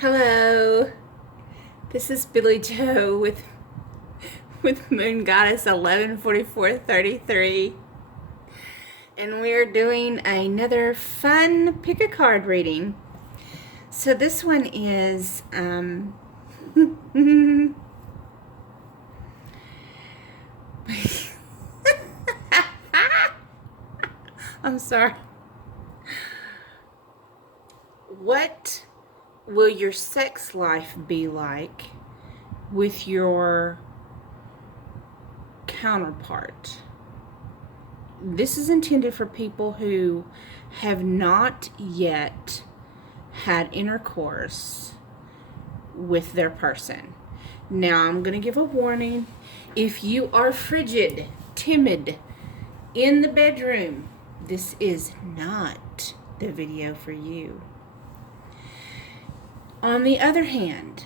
Hello, this is Billy Joe with Moon Goddess 114433, and we're doing another fun pick a card reading. So this one is I'm sorry. What will your sex life be like with your counterpart? This is intended for people who have not yet had intercourse with their person. Now, I'm going to give a warning. If you are frigid, timid in the bedroom, this is not the video for you. On the other hand,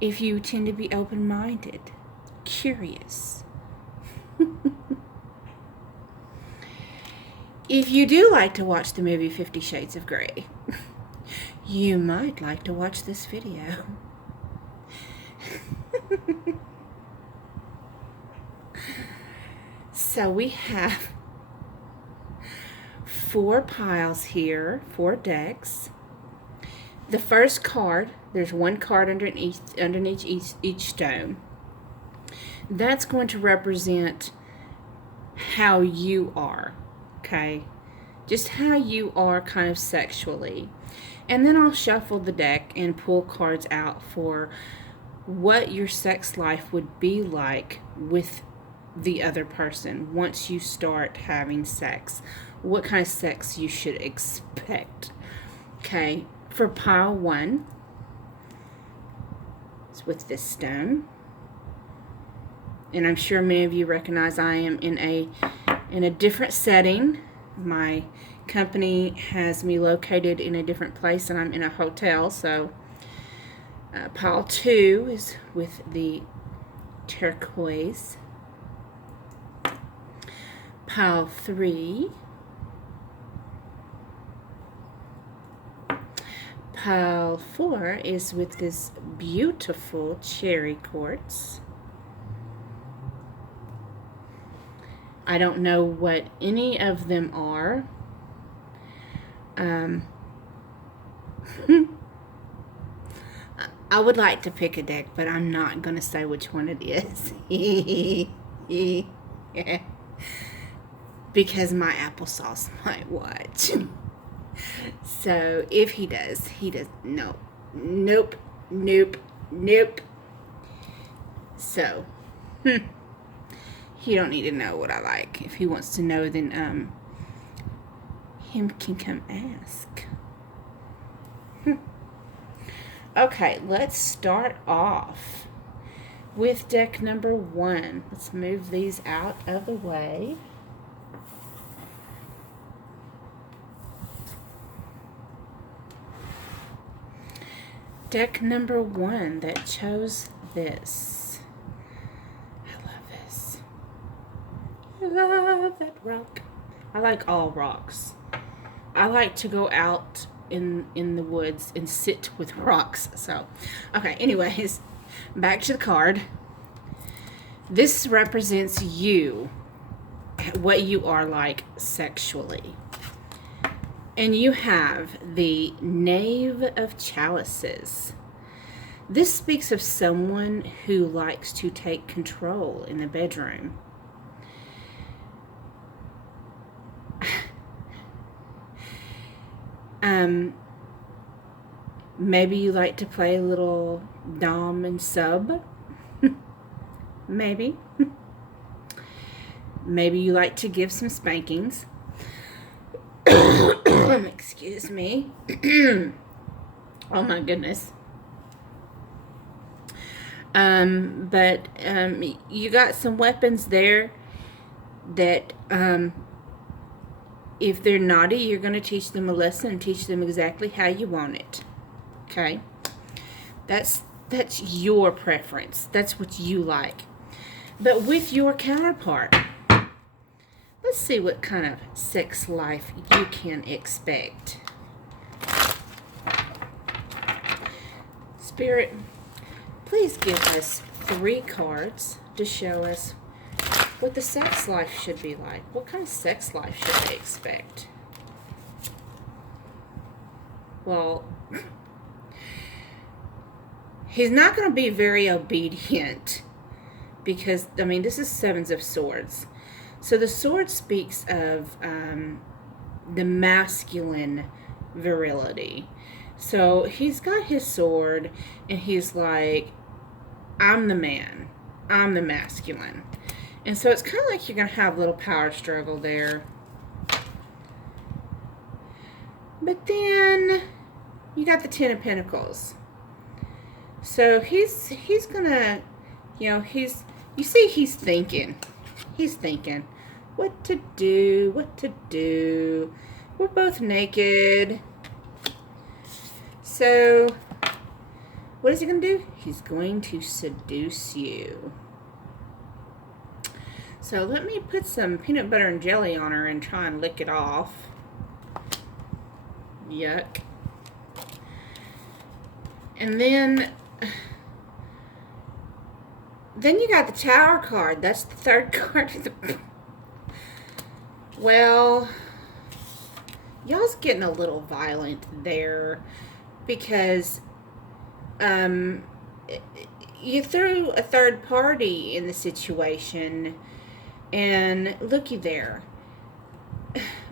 if you tend to be open-minded, curious, if you do like to watch the movie 50 Shades of Grey, you might like to watch this video. So we have 4 piles here, 4 decks. The first card, there's 1 card underneath each stone. That's going to represent how you are, okay? Just how you are kind of sexually. And then I'll shuffle the deck and pull cards out for what your sex life would be like with the other person once you start having sex. What kind of sex you should expect, okay? For pile 1, it's with this stone, and I'm sure many of you recognize I am in a different setting. My company has me located in a different place, and I'm in a hotel. So pile 2 is with the turquoise. Pile 3. Pile 4 is with this beautiful cherry quartz. I don't know what any of them are. I would like to pick a deck, but I'm not going to say which one it is. Because my applesauce might watch. So if he does, no. Nope. So, he don't need to know what I like. If he wants to know, then him can come ask. Okay, let's start off with deck number 1. Let's move these out of the way. Deck number 1 that chose this. I love this. I love that rock. I like all rocks. I like to go out in the woods and sit with rocks. So, okay, anyways, back to the card. This represents you, what you are like sexually. And you have the Knave of Chalices. This speaks of someone who likes to take control in the bedroom. Maybe you like to play a little dom and sub. Maybe. Maybe you like to give some spankings. Excuse me. Oh my goodness. But you got some weapons there that if they're naughty, you're going to teach them a lesson and teach them exactly how you want it. Okay? That's your preference. That's what you like. But with your counterpart, let's see what kind of sex life you can expect. Spirit, please give us 3 cards to show us what the sex life should be like. What kind of sex life should they expect? Well, he's not going to be very obedient because, I mean, this is 7 of Swords. So the sword speaks of the masculine virility. So he's got his sword and he's like, I'm the man. I'm the masculine. And so it's kind of like you're going to have a little power struggle there. But then you got the 10 of Pentacles. So he's going to, you see he's thinking. He's thinking what to do, what to do. We're both naked. So what is he going to do? He's going to seduce you. So let me put some peanut butter and jelly on her and try and lick it off. Yuck. And then you got the Tower card. That's the 3rd card. Well, y'all's getting a little violent there because you threw a 3rd party in the situation, and looky there.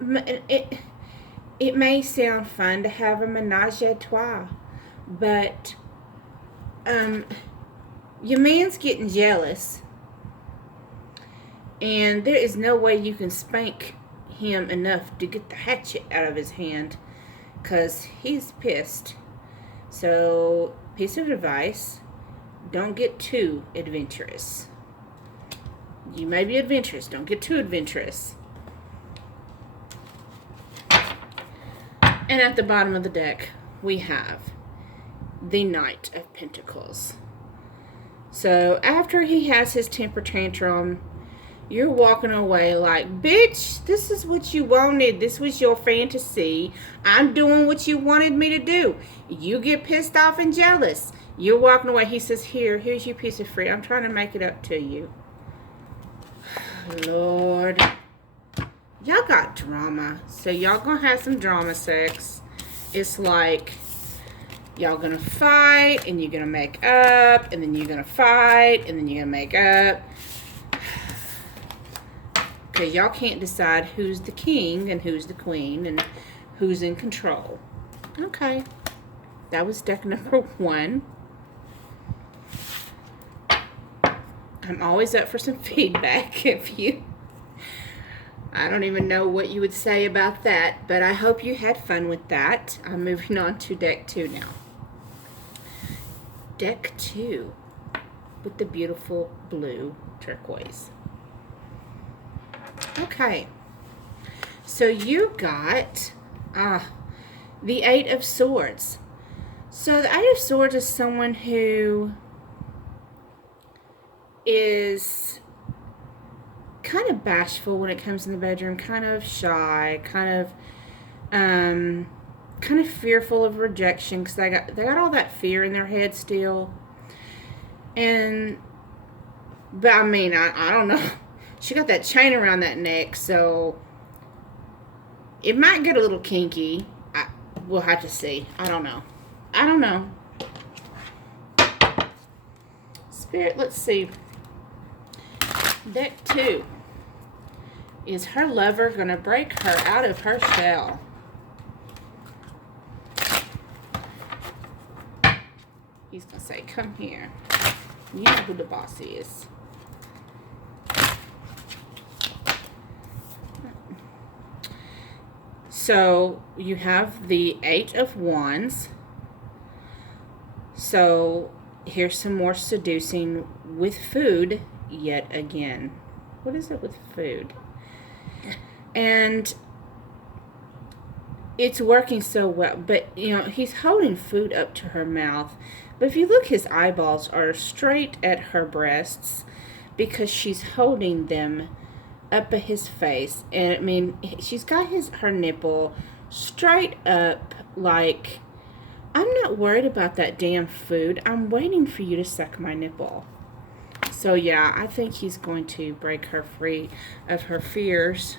It may sound fun to have a menage a trois, but your man's getting jealous, and there is no way you can spank him enough to get the hatchet out of his hand, because he's pissed. So, piece of advice, don't get too adventurous. You may be adventurous, don't get too adventurous. And at the bottom of the deck, we have the Knight of Pentacles. So after he has his temper tantrum, you're walking away like, bitch, this is what you wanted. This was your fantasy. I'm doing what you wanted me to do. You get pissed off and jealous. You're walking away. He says, here's your piece of fruit. I'm trying to make it up to you. Lord. Y'all got drama. So y'all gonna have some drama sex. It's like y'all gonna fight and you're gonna make up, and then you're gonna fight and then you're gonna make up. Because y'all can't decide who's the king and who's the queen and who's in control. Okay. That was deck number 1. I'm always up for some feedback if you... I don't even know what you would say about that, but I hope you had fun with that. I'm moving on to deck 2 now. Deck 2 with the beautiful blue turquoise. Okay, so you got the 8 of Swords. So the 8 of Swords is someone who is kind of bashful when it comes in the bedroom, kind of shy, kind of fearful of rejection because they got all that fear in their head still. But I mean, I don't know. She got that chain around that neck, so it might get a little kinky. We'll have to see. I don't know. Spirit, let's see. Deck 2. Is her lover going to break her out of her shell? He's going to say, come here. You know who the boss is. So you have the 8 of Wands. So here's some more seducing with food yet again. What is it with food? And it's working so well, but he's holding food up to her mouth. But if you look, his eyeballs are straight at her breasts because she's holding them up at his face. And I mean, she's got her nipple straight up, like I'm not worried about that damn food. I'm waiting for you to suck my nipple. So yeah, I think he's going to break her free of her fears.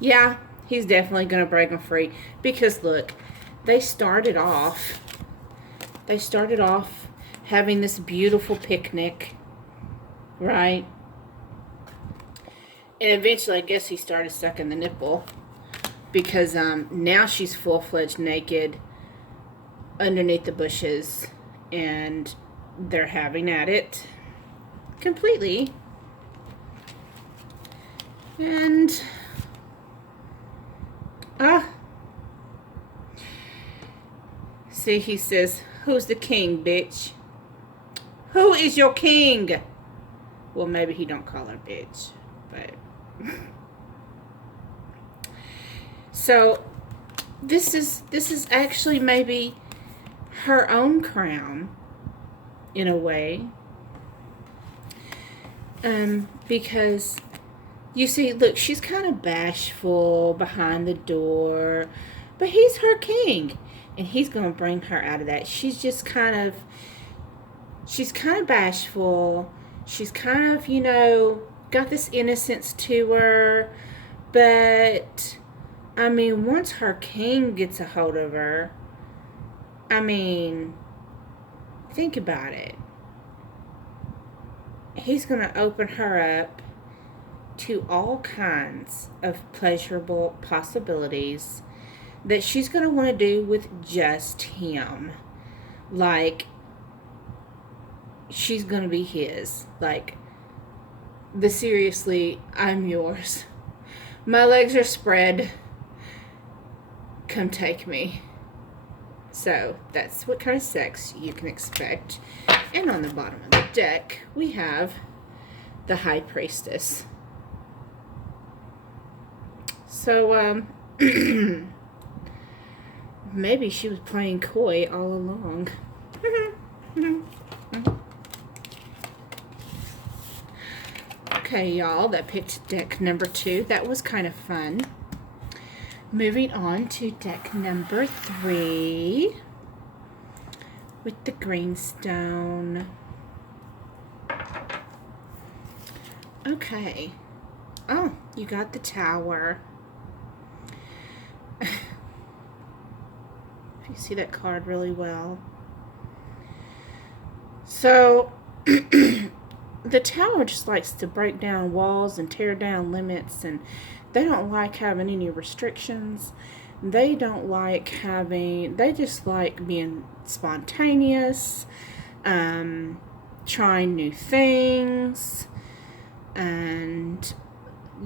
Yeah, he's definitely going to break them free. Because look, they started off having this beautiful picnic, right? And eventually, I guess he started sucking the nipple. Because now she's full-fledged naked underneath the bushes. And they're having at it completely. And see, he says, "Who's the king, bitch? Who is your king?" Well, maybe he don't call her bitch, but so this is actually maybe her own crown in a way, because you see, look, she's kind of bashful behind the door, but he's her king, and he's gonna bring her out of that. She's kind of bashful. She's kind of, you know, got this innocence to her, but I mean, once her king gets a hold of her, I mean, think about it. He's going to open her up to all kinds of pleasurable possibilities that she's going to want to do with just him. Like, she's going to be his. Like, the seriously, I'm yours. My legs are spread. Come take me. So, that's what kind of sex you can expect. And on the bottom of the deck, we have the High Priestess. So, maybe she was playing coy all along. Okay, y'all, that picked deck number 2. That was kind of fun. Moving on to deck number 3 with the greenstone. Okay. Oh, you got the Tower. If you see that card really well. So, the Tower just likes to break down walls and tear down limits, and they don't like having any restrictions. They don't like having, they just like being spontaneous, trying new things, and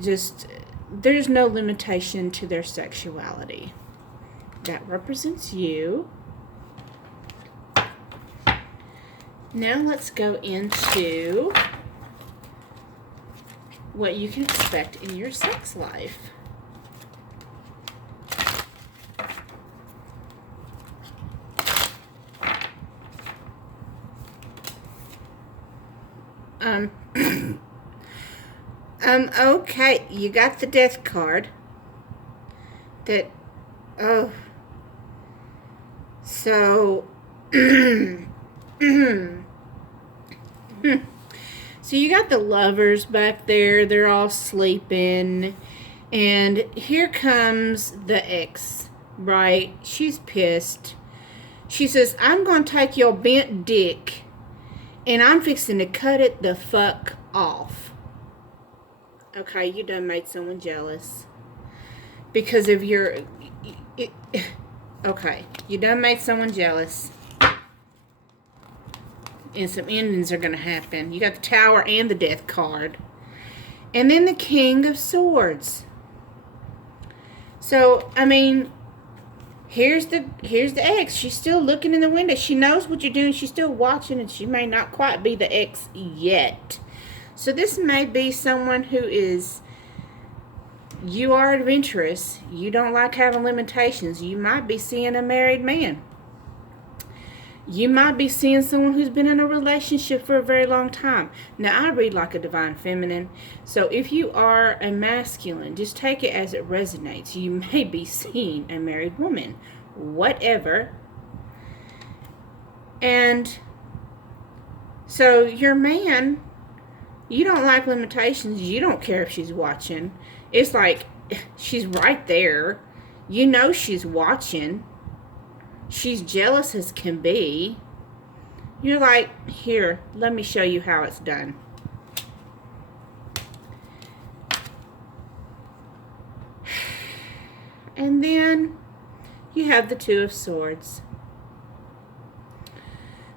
just, there's no limitation to their sexuality. That represents you. Now let's go into what you can expect in your sex life. Okay, you got the Death card. That, oh, so, so you got the Lovers back there. They're all sleeping. And here comes the ex, right? She's pissed. She says, "I'm going to take your bent dick and I'm fixing to cut it the fuck off." Okay, you done made someone jealous. Because of your... Okay, you done made someone jealous. And some endings are going to happen. You got the Tower and the Death card. And then the King of Swords. So, I mean, here's the ex. She's still looking in the window. She knows what you're doing. She's still watching, and she may not quite be the ex yet. So this may be someone who is, you are adventurous. You don't like having limitations. You might be seeing a married man. You might be seeing someone who's been in a relationship for a very long time. Now, I read like a divine feminine, so if you are a masculine, just take it as it resonates. You may be seeing a married woman, whatever. And so your man, you don't like limitations. You don't care if she's watching. It's like she's right there. You know she's watching. She's jealous as can be. You're like, here, let me show you how it's done. And then you have the Two of Swords.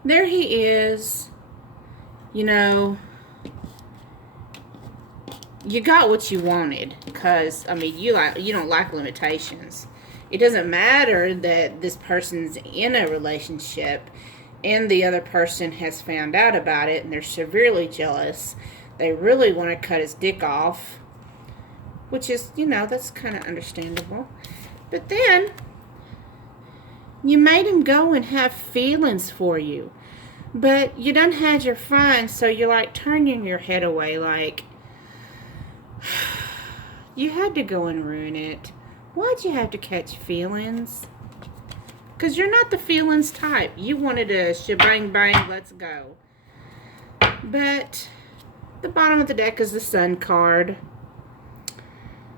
There he is. You know, you got what you wanted. Because, I mean, you don't like limitations. It doesn't matter that this person's in a relationship and the other person has found out about it and they're severely jealous. They really want to cut his dick off, which is, you know, that's kind of understandable. But then you made him go and have feelings for you. But you done had your fun, so you're like turning your head away like, you had to go and ruin it. Why'd you have to catch feelings? Because you're not the feelings type. You wanted a shebang bang, let's go. But the bottom of the deck is the Sun card.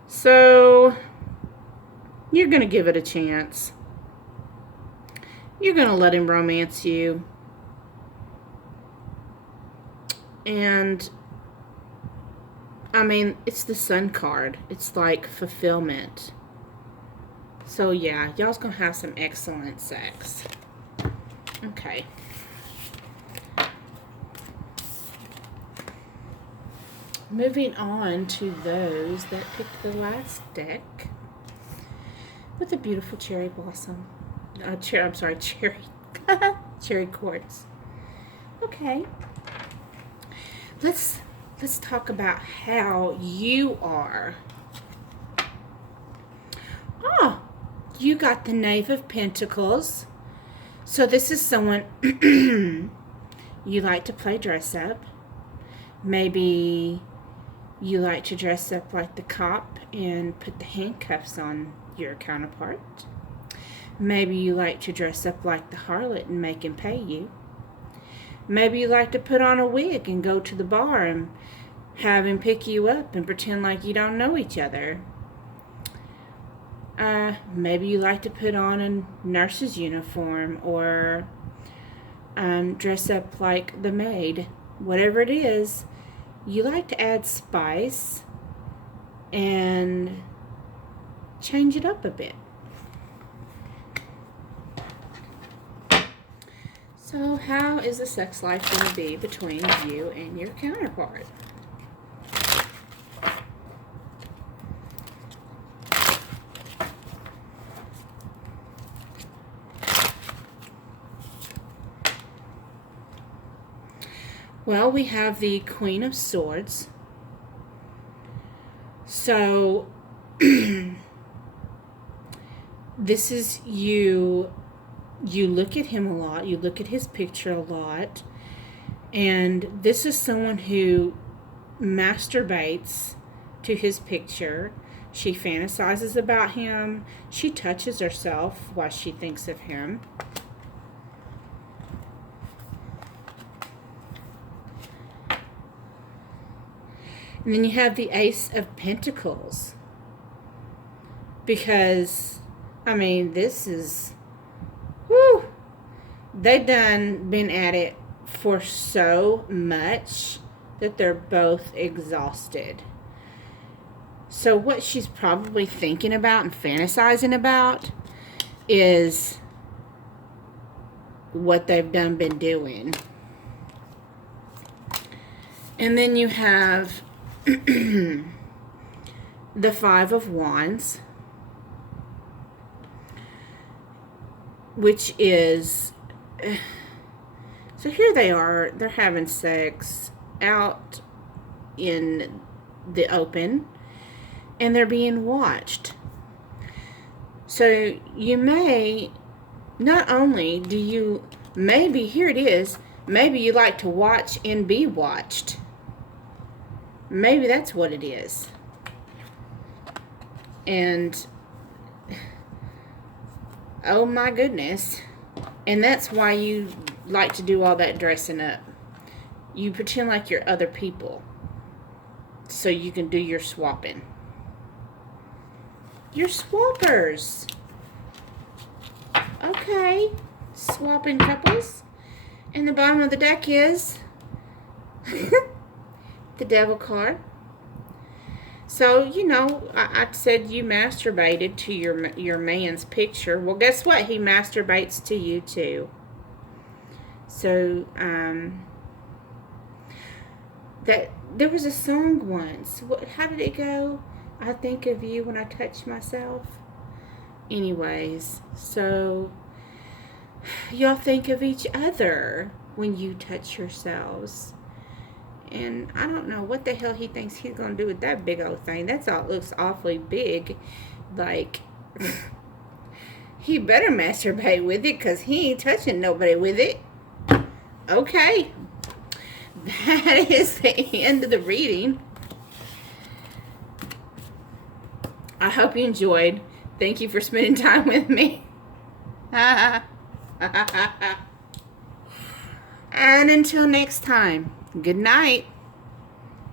So you're going to give it a chance. You're going to let him romance you. And I mean, it's the Sun card. It's like fulfillment. So yeah, y'all's gonna have some excellent sex. Okay. Moving on to those that picked the last deck with a beautiful cherry blossom. Cherry cherry quartz. Okay. Let's talk about how you are. Oh, you got the Knave of Pentacles. So this is someone you like to play dress up. Maybe you like to dress up like the cop and put the handcuffs on your counterpart. Maybe you like to dress up like the harlot and make him pay you. Maybe you like to put on a wig and go to the bar and have him pick you up and pretend like you don't know each other. Maybe you like to put on a nurse's uniform or dress up like the maid. Whatever it is, you like to add spice and change it up a bit. So how is the sex life going to be between you and your counterpart? Well, we have the Queen of Swords. So, this is you. You look at him a lot. You look at his picture a lot. And this is someone who masturbates to his picture. She fantasizes about him. She touches herself while she thinks of him. And then you have the Ace of Pentacles. Because, I mean, this is, whew, they done been at it for so much that they're both exhausted. So what she's probably thinking about and fantasizing about is what they've been doing. And then you have the Five of Wands, which is, so here they are, they're having sex out in the open, and they're being watched. So you may, not only do you Maybe, here it is, maybe you like to watch and be watched. Maybe that's what it is. And, oh my goodness. And that's why you like to do all that dressing up. You pretend like you're other people so you can do your swapping. You're swappers. Okay. Swapping couples. And the bottom of the deck is the devil card. So, you know, I said you masturbated to your man's picture. Well, guess what? He masturbates to you too. So, that there was a song once. How did it go? I think of you when I touch myself. Anyways, so y'all think of each other when you touch yourselves. And I don't know what the hell he thinks he's going to do with that big old thing. That's all. It looks awfully big. Like, he better masturbate with it because he ain't touching nobody with it. Okay. That is the end of the reading. I hope you enjoyed. Thank you for spending time with me. And until next time, good night.